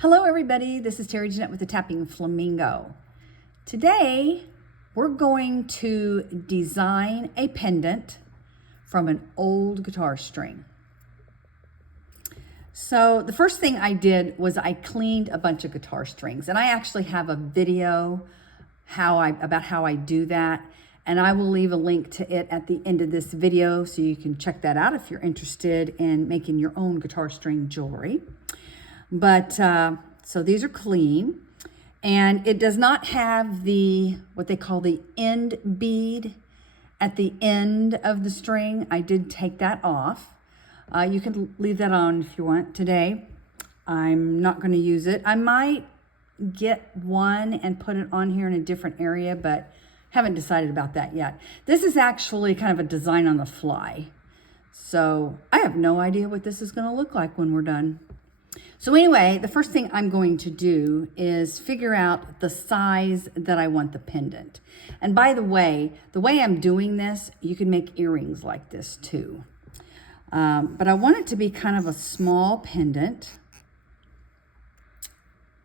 Hello everybody, this is Terry Jeanette with the Tapping Flamingo. Today we're going to design a pendant from an old guitar string. So the first thing I did was I cleaned a bunch of guitar strings, and I actually have a video about how I do that, and I will leave a link to it at the end of this video so you can check that out if you're interested in making your own guitar string jewelry. But so these are clean, and it does not have what they call the end bead at the end of the string. I did take that off. You can leave that on if you want today. I'm not going to use it. I might get one and put it on here in a different area, but haven't decided about that yet. This is actually kind of a design on the fly. So I have no idea what this is going to look like when we're done. So anyway, the first thing I'm going to do is figure out the size that I want the pendant. And by the way I'm doing this, you can make earrings like this too. But I want it to be kind of a small pendant.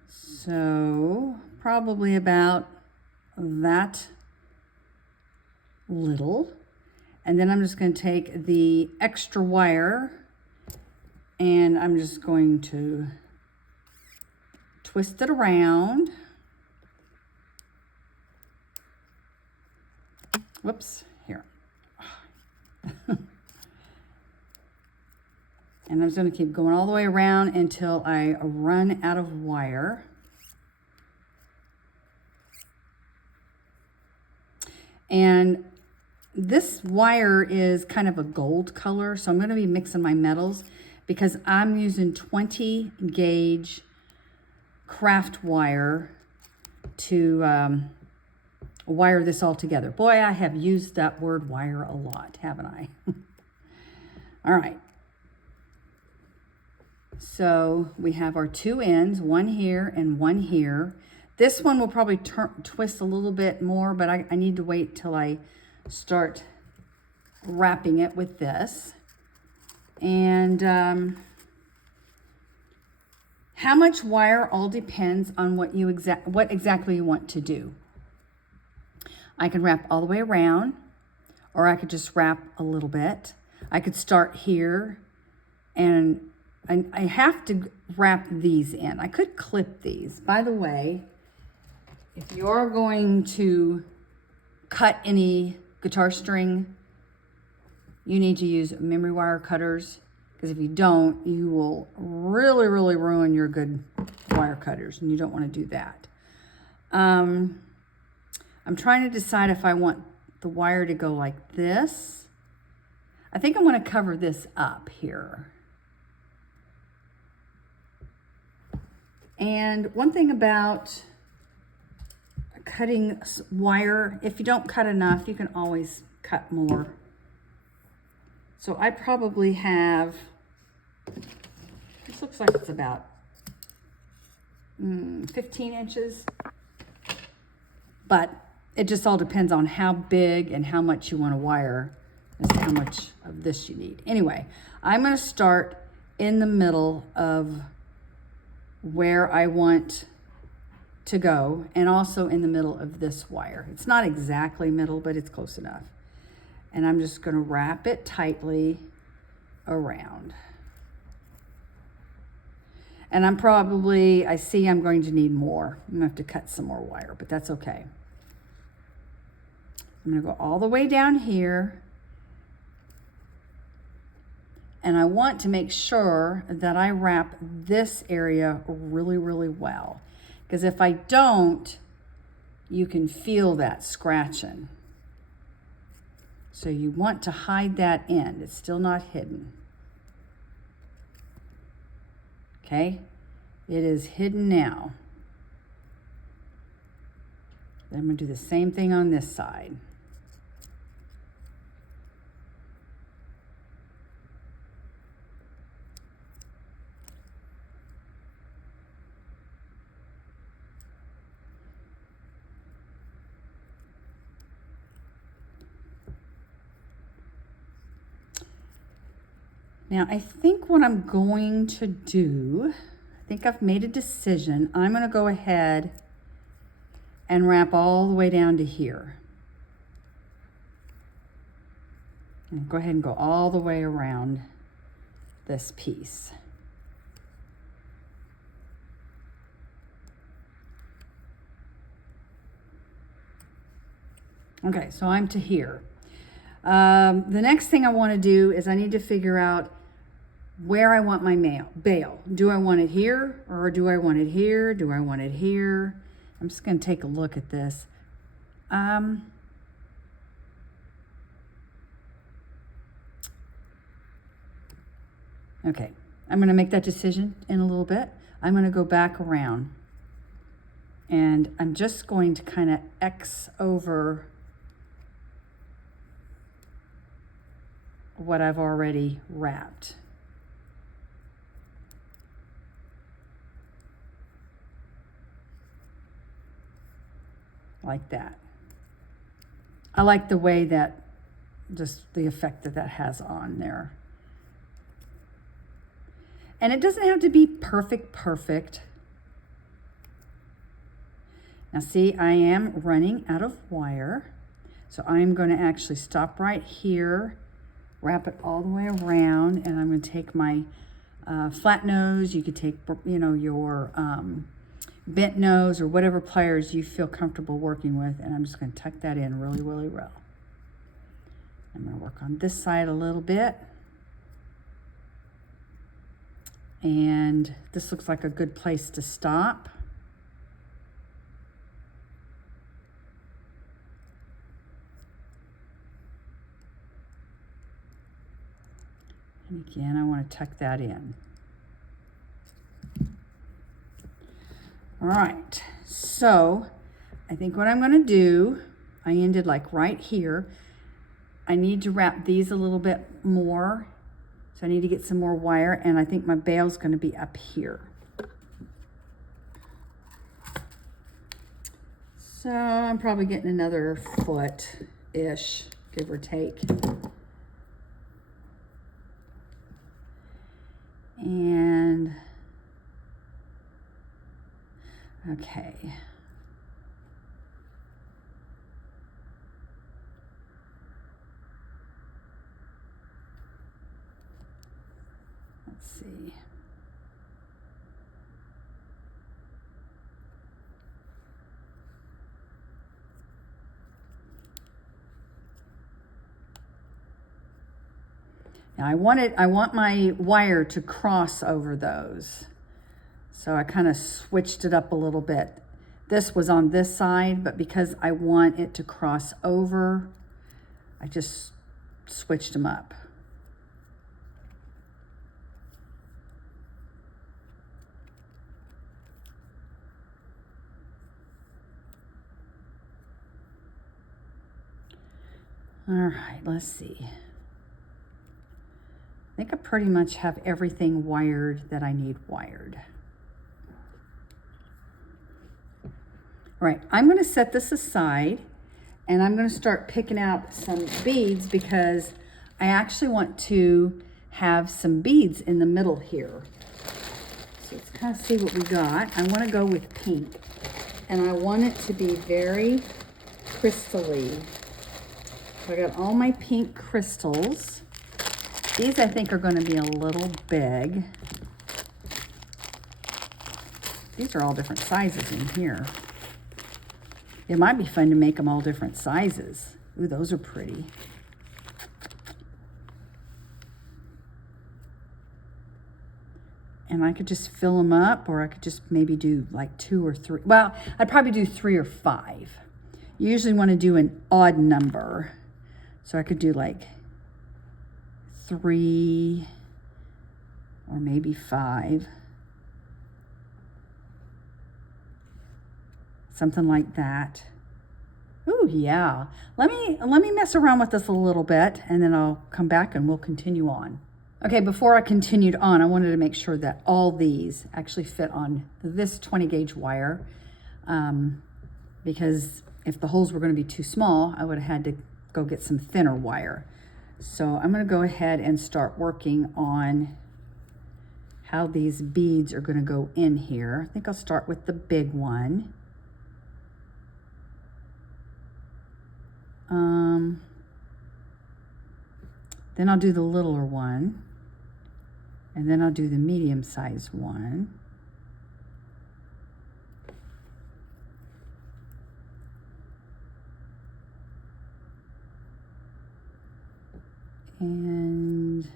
So probably about that little. And then I'm just going to take the extra wire and I'm just going to twist it around. Whoops, here. And I'm just going to keep going all the way around until I run out of wire. And this wire is kind of a gold color, so I'm going to be mixing my metals because I'm using 20 gauge craft wire to wire this all together. Boy, I have used that word wire a lot, haven't I? All right. So we have our two ends, one here and one here. This one will probably twist a little bit more, but I need to wait till I start wrapping it with this. And how much wire all depends on what exactly you want to do. I can wrap all the way around, or I could just wrap a little bit. I could start here, and I have to wrap these in. I could clip these. By the way, if you're going to cut any guitar string, you need to use memory wire cutters, because if you don't, you will really, really ruin your good wire cutters, and you don't want to do that. I'm trying to decide if I want the wire to go like this. I think I'm going to cover this up here. And one thing about cutting wire, if you don't cut enough, you can always cut more. So I probably have, this looks like it's about 15 inches, but it just all depends on how big and how much you want to wire as to how much of this you need. Anyway, I'm going to start in the middle of where I want to go, and also in the middle of this wire. It's not exactly middle, but it's close enough. And I'm just going to wrap it tightly around. And I see I'm going to need more. I'm going to have to cut some more wire, but that's okay. I'm going to go all the way down here. And I want to make sure that I wrap this area really, really well. Because if I don't, you can feel that scratching. So you want to hide that end. It's still not hidden. Okay? It is hidden now. Then I'm going to do the same thing on this side. Now I think what I'm going to do, I think I've made a decision. I'm going to go ahead and wrap all the way down to here. And go ahead and go all the way around this piece. Okay, so I'm to here. The next thing I want to do is I need to figure out where I want my bail. Do I want it here, or do I want it here? Do I want it here? I'm just going to take a look at this. Okay, I'm going to make that decision in a little bit. I'm going to go back around, and I'm just going to kind of X over what I've already wrapped. Like that. I like the way that, just the effect that that has on there. And it doesn't have to be perfect. Now see, I am running out of wire. So I'm going to actually stop right here, wrap it all the way around, and I'm going to take my flat nose. You could take, you know, your bent nose or whatever pliers you feel comfortable working with, and I'm just going to tuck that in really, really well. I'm going to work on this side a little bit. And this looks like a good place to stop. And again, I want to tuck that in. All right, so I think what I'm going to do, I ended like right here. I need to wrap these a little bit more. So I need to get some more wire, and I think my bail's going to be up here. So I'm probably getting another foot-ish, give or take. And okay. Let's see. Now I want my wire to cross over those. So I kind of switched it up a little bit. This was on this side, but because I want it to cross over, I just switched them up. All right, let's see. I think I pretty much have everything wired that I need wired. All right, I'm going to set this aside, and I'm going to start picking out some beads because I actually want to have some beads in the middle here. So let's kind of see what we got. I want to go with pink, and I want it to be very crystally. So I got all my pink crystals. These I think are going to be a little big. These are all different sizes in here. It might be fun to make them all different sizes. Ooh, those are pretty. And I could just fill them up, or I could just maybe do like 2 or 3. Well, I'd probably do 3 or 5. You usually want to do an odd number. So I could do like 3 or maybe 5. Something like that. Ooh, yeah. Let me mess around with this a little bit, and then I'll come back and we'll continue on. Okay, before I continued on, I wanted to make sure that all these actually fit on this 20 gauge wire, because if the holes were going to be too small, I would have had to go get some thinner wire. So I'm going to go ahead and start working on how these beads are going to go in here. I think I'll start with the big one. Then I'll do the littler one, and then I'll do the medium-sized one. And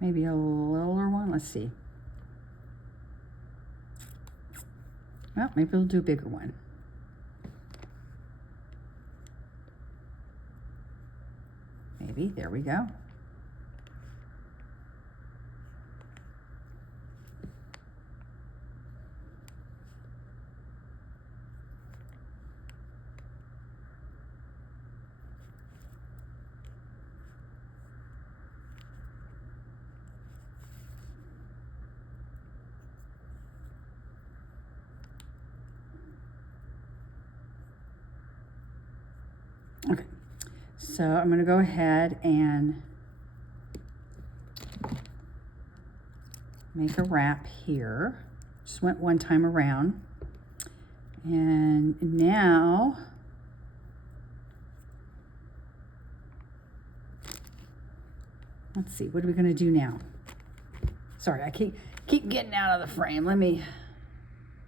maybe a littler one. Let's see. Well, maybe we'll do a bigger one. Maybe, there we go. Okay, so I'm going to go ahead and make a wrap here. Just went one time around. And now let's see, what are we going to do now? Sorry, I keep getting out of the frame. Let me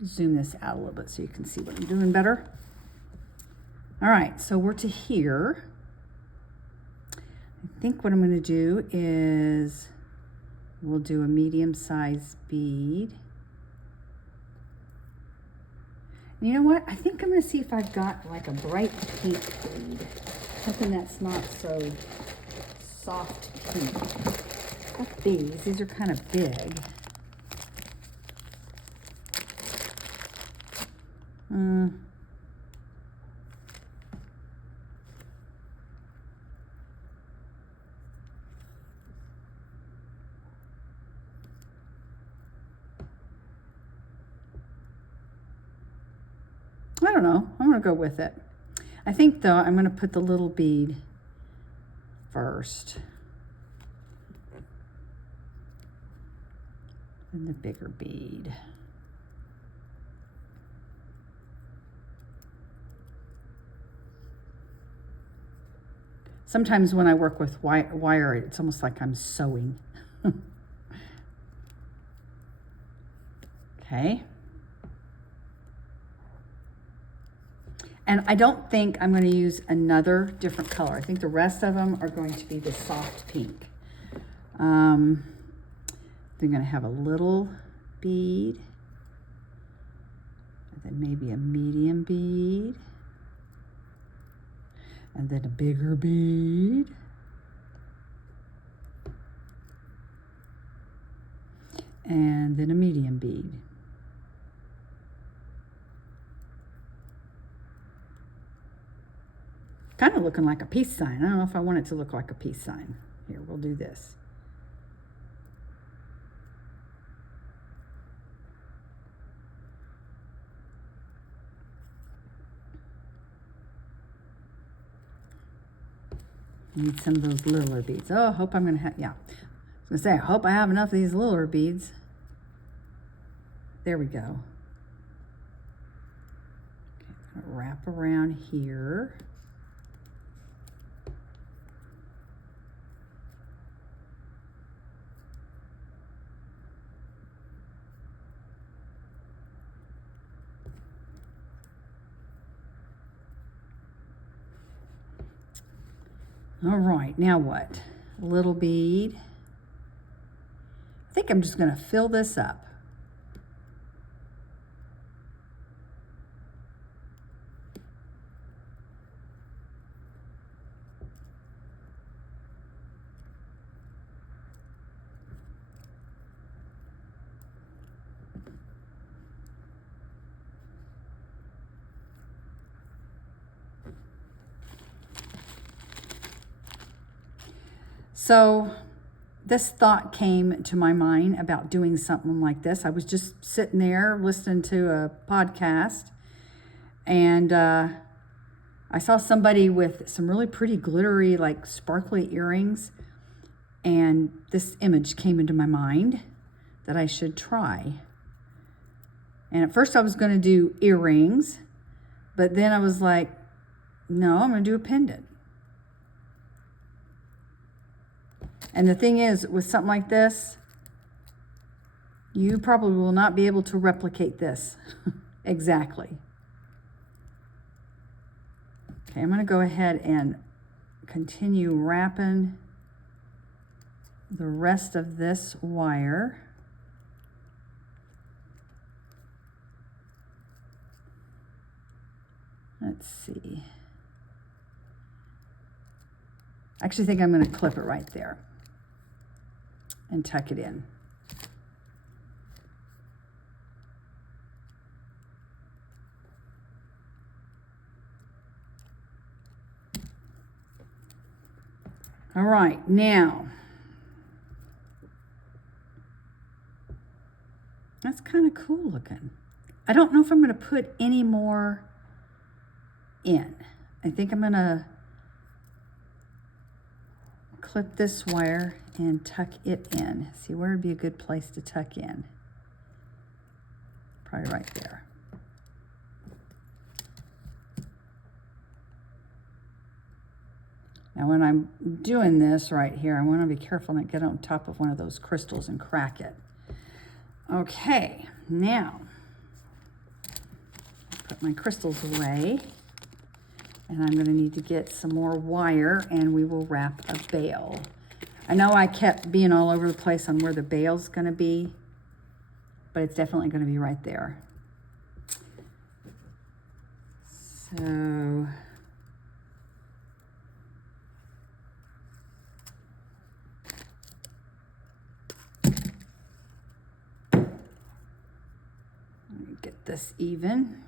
zoom this out a little bit so you can see what I'm doing better. All right, so we're to here. I think what I'm going to do is we'll do a medium-sized bead. And you know what? I think I'm going to see if I've got like a bright pink bead. Something that's not so soft pink. Got these. These are kind of big. I don't know. I'm going to go with it. I think, though, I'm going to put the little bead first. And the bigger bead. Sometimes when I work with wire, it's almost like I'm sewing. Okay. And I don't think I'm going to use another different color. I think the rest of them are going to be the soft pink. They're going to have a little bead, and then maybe a medium bead, and then a bigger bead, and then a medium bead. Kind of looking like a peace sign. I don't know if I want it to look like a peace sign. Here, we'll do this. Need some of those littler beads. Oh, I hope I'm going to have, yeah. I was going to say, I hope I have enough of these littler beads. There we go. Okay, wrap around here. All right, now what? A little bead. I think I'm just going to fill this up. So this thought came to my mind about doing something like this. I was just sitting there listening to a podcast, and I I saw somebody with some really pretty glittery, like sparkly earrings, and this image came into my mind that I should try. And at first I was going to do earrings, but then I was like, no, I'm going to do a pendant. And the thing is, with something like this, you probably will not be able to replicate this exactly. Okay, I'm going to go ahead and continue wrapping the rest of this wire. Let's see. I actually think I'm going to clip it right there and tuck it in. All right, now, that's kind of cool looking. I don't know if I'm going to put any more in. I think I'm going to clip this wire and tuck it in. See, where would be a good place to tuck in? Probably right there. Now when I'm doing this right here, I want to be careful not get on top of one of those crystals and crack it. Okay, now put my crystals away, and I'm going to need to get some more wire, and we will wrap a bail. I know I kept being all over the place on where the bail's going to be, but it's definitely going to be right there. So let me get this even.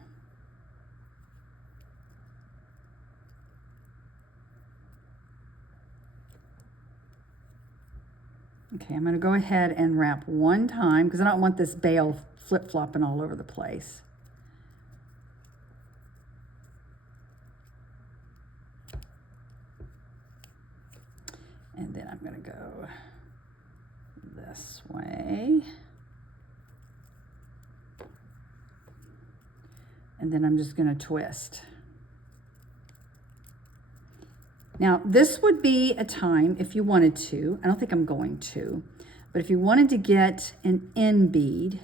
Okay, I'm going to go ahead and wrap one time because I don't want this bail flip-flopping all over the place. And then I'm going to go this way. And then I'm just going to twist. Now, this would be a time if you wanted to, I don't think I'm going to, but if you wanted to get an end bead,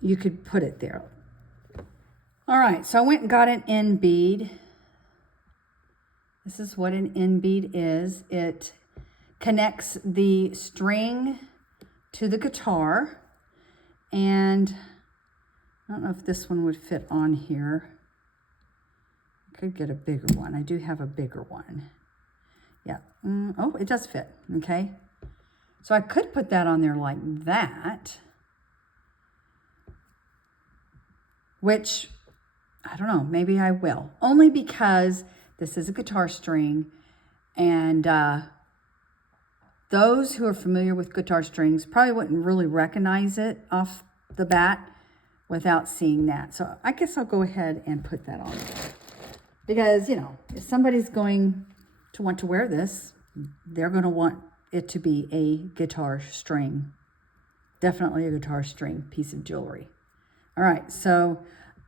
you could put it there. All right, so I went and got an end bead. This is what an end bead is. It connects the string to the guitar, and I don't know if this one would fit on here. Could get a bigger one. I do have a bigger one. Yeah. Oh, it does fit. Okay. So I could put that on there like that, which I don't know. Maybe I will. Only because this is a guitar string, and those who are familiar with guitar strings probably wouldn't really recognize it off the bat without seeing that. So I guess I'll go ahead and put that on there. Because, you know, if somebody's going to want to wear this, they're going to want it to be a guitar string. Definitely a guitar string piece of jewelry. All right, so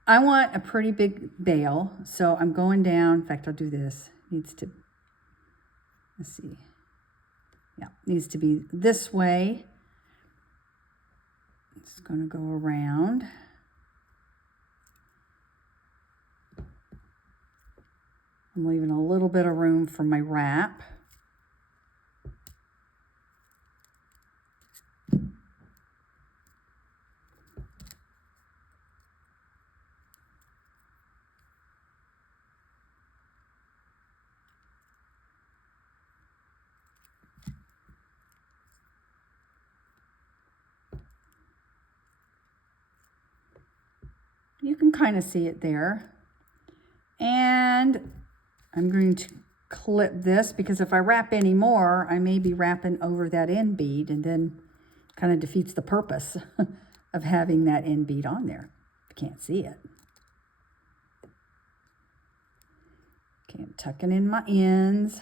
I want a pretty big bail. So I'm going down. In fact, I'll do this. Needs to, let's see. Yeah, needs to be this way. It's going to go around. I'm leaving a little bit of room for my wrap. You can kind of see it there. And I'm going to clip this because if I wrap any more, I may be wrapping over that end bead, and then kind of defeats the purpose of having that end bead on there. You can't see it. Okay, I'm tucking in my ends.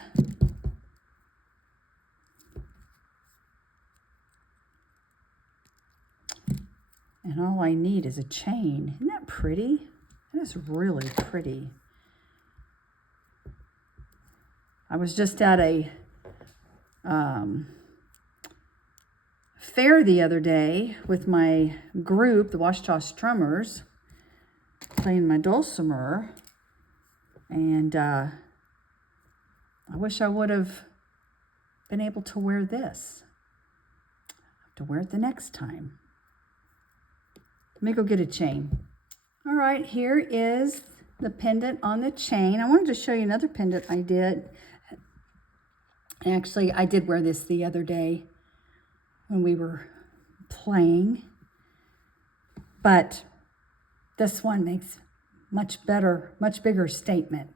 And all I need is a chain. Isn't that pretty? That is really pretty. I was just at a fair the other day with my group, the Washita Strummers, playing my dulcimer. And I wish I would have been able to wear this. I have to wear it the next time. Let me go get a chain. All right, here is the pendant on the chain. I wanted to show you another pendant I did. Actually, I did wear this the other day when we were playing. But this one makes much bigger statement.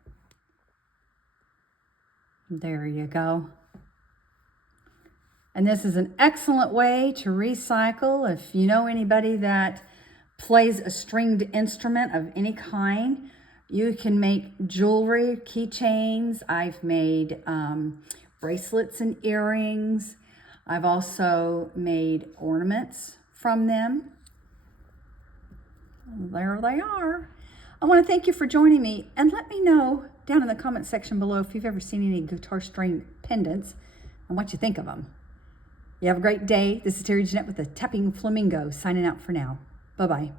There you go. And this is an excellent way to recycle. If you know anybody that plays a stringed instrument of any kind, you can make jewelry, keychains. I've made bracelets and earrings. I've also made ornaments from them. There they are. I want to thank you for joining me, and let me know down in the comment section below if you've ever seen any guitar string pendants and what you think of them. You have a great day. This is Terry Jeanette with the Tapping Flamingo signing out for now. Bye-bye.